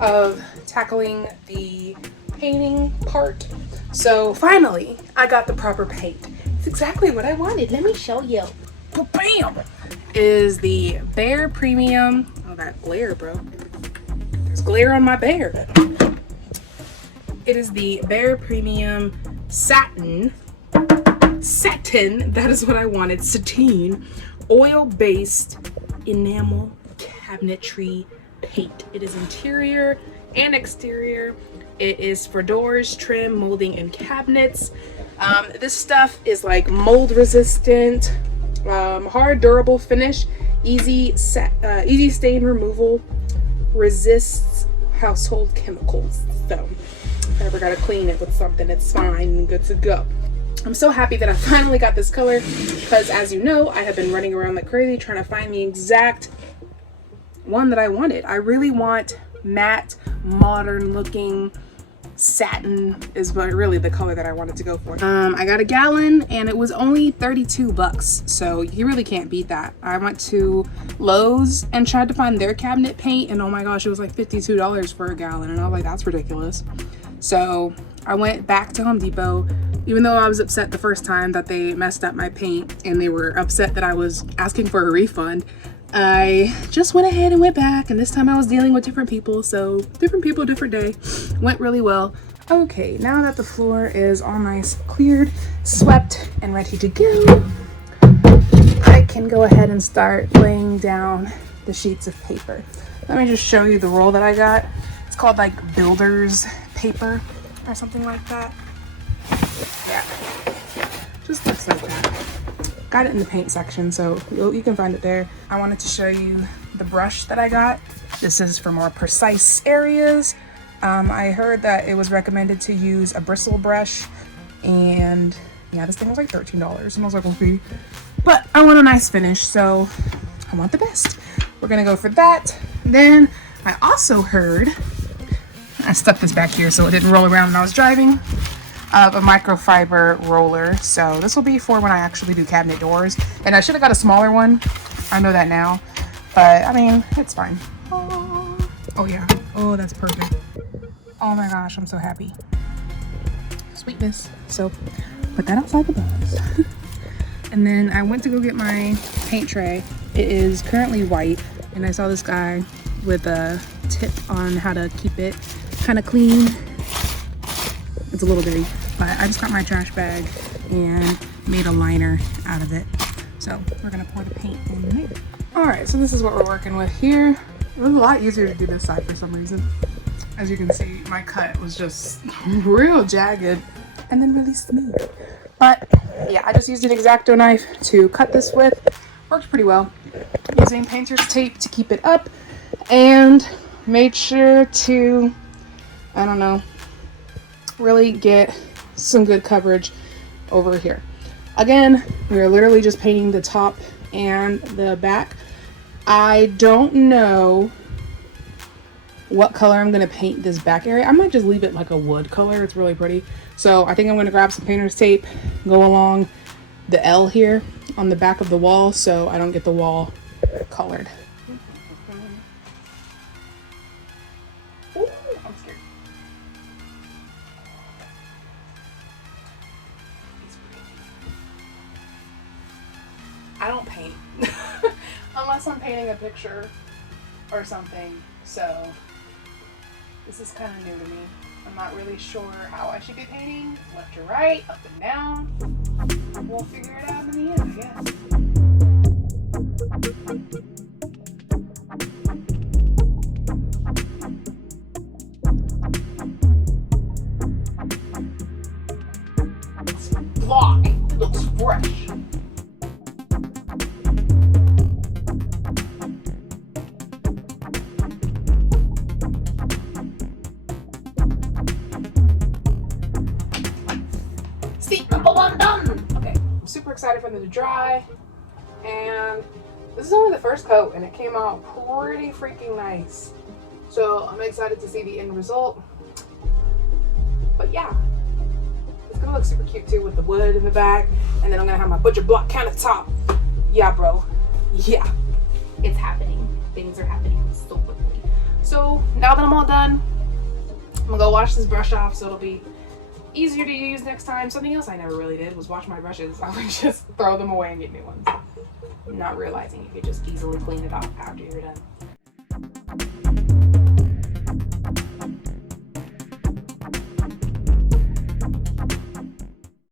of tackling the painting part. So finally, I got the proper paint. It's exactly what I wanted. Let me show you. Bam! Is the Behr Premium. Oh, that glare, bro. There's glare on my Behr. It is the Behr Premium Satin. That is what I wanted. Sateen. Oil-based enamel cabinetry paint. It is interior and exterior. It is for doors, trim, molding, and cabinets. This stuff is like mold resistant, hard, durable finish, easy stain removal, resists household chemicals. So if I ever gotta clean it with something, it's fine and good to go. I'm so happy that I finally got this color because, as you know, I have been running around like crazy trying to find the exact one that I wanted. I really want matte, modern looking satin is really the color that I wanted to go for. I got a gallon and it was only 32 bucks. So you really can't beat that. I went to Lowe's and tried to find their cabinet paint and oh my gosh, it was like $52 for a gallon. And I was like, that's ridiculous. So I went back to Home Depot. Even though I was upset the first time that they messed up my paint and they were upset that I was asking for a refund, I just went ahead and went back, and this time I was dealing with different people, so different people, different day. Went really well. Okay, now that the floor is all nice, cleared, swept, and ready to go, I can go ahead and start laying down the sheets of paper. Let me just show you the roll that I got. It's called like builder's paper or something like that. Yeah, just looks like that. Got it in the paint section, so you can find it there. I wanted to show you the brush that I got. This is for more precise areas. I heard that it was recommended to use a bristle brush, and yeah, this thing was like $13, and I was like, okay. But I want a nice finish, so I want the best. We're gonna go for that. Then I also heard, I stuck this back here so it didn't roll around when I was driving, of a microfiber roller. So this will be for when I actually do cabinet doors. And I should have got a smaller one. I know that now. But I mean, it's fine. Oh yeah. Oh, that's perfect. Oh my gosh, I'm so happy. Sweetness. So put that outside the box. And then I went to go get my paint tray. It is currently white. And I saw this guy with a tip on how to keep it kind of clean. It's a little bitty, but I just got my trash bag and made a liner out of it. So we're gonna pour the paint in there. All right, so this is what we're working with here. It was a lot easier to do this side for some reason. As you can see, my cut was just real jagged and then really smooth. But yeah, I just used an X-Acto knife to cut this with. Worked pretty well. Using painter's tape to keep it up and made sure to, I don't know, really get some good coverage over here. Again, we are literally just painting the top and the back. I don't know what color I'm gonna paint this back area. I might just leave it like a wood color. It's really pretty. So I think I'm gonna grab some painter's tape, go along the L here on the back of the wall so I don't get the wall colored. Ooh, I'm scared. I don't paint unless I'm painting a picture or something, so this is kind of new to me. I'm not really sure how I should be painting, left or right, up and down. We'll figure it out in the end, I guess. It's fly. It looks fresh. I'm done. Okay, I'm super excited for them to dry, and this is only the first coat and it came out pretty freaking nice, so I'm excited to see the end result. But yeah, it's gonna look super cute too with the wood in the back, and then I'm gonna have my butcher block countertop. Yeah bro, yeah, it's happening. Things are happening so quickly. So So now that I'm all done, I'm gonna go wash this brush off so it'll be easier to use next time. Something else I never really did was wash my brushes. I would just throw them away and get new ones, not realizing you could just easily clean it off after you're done.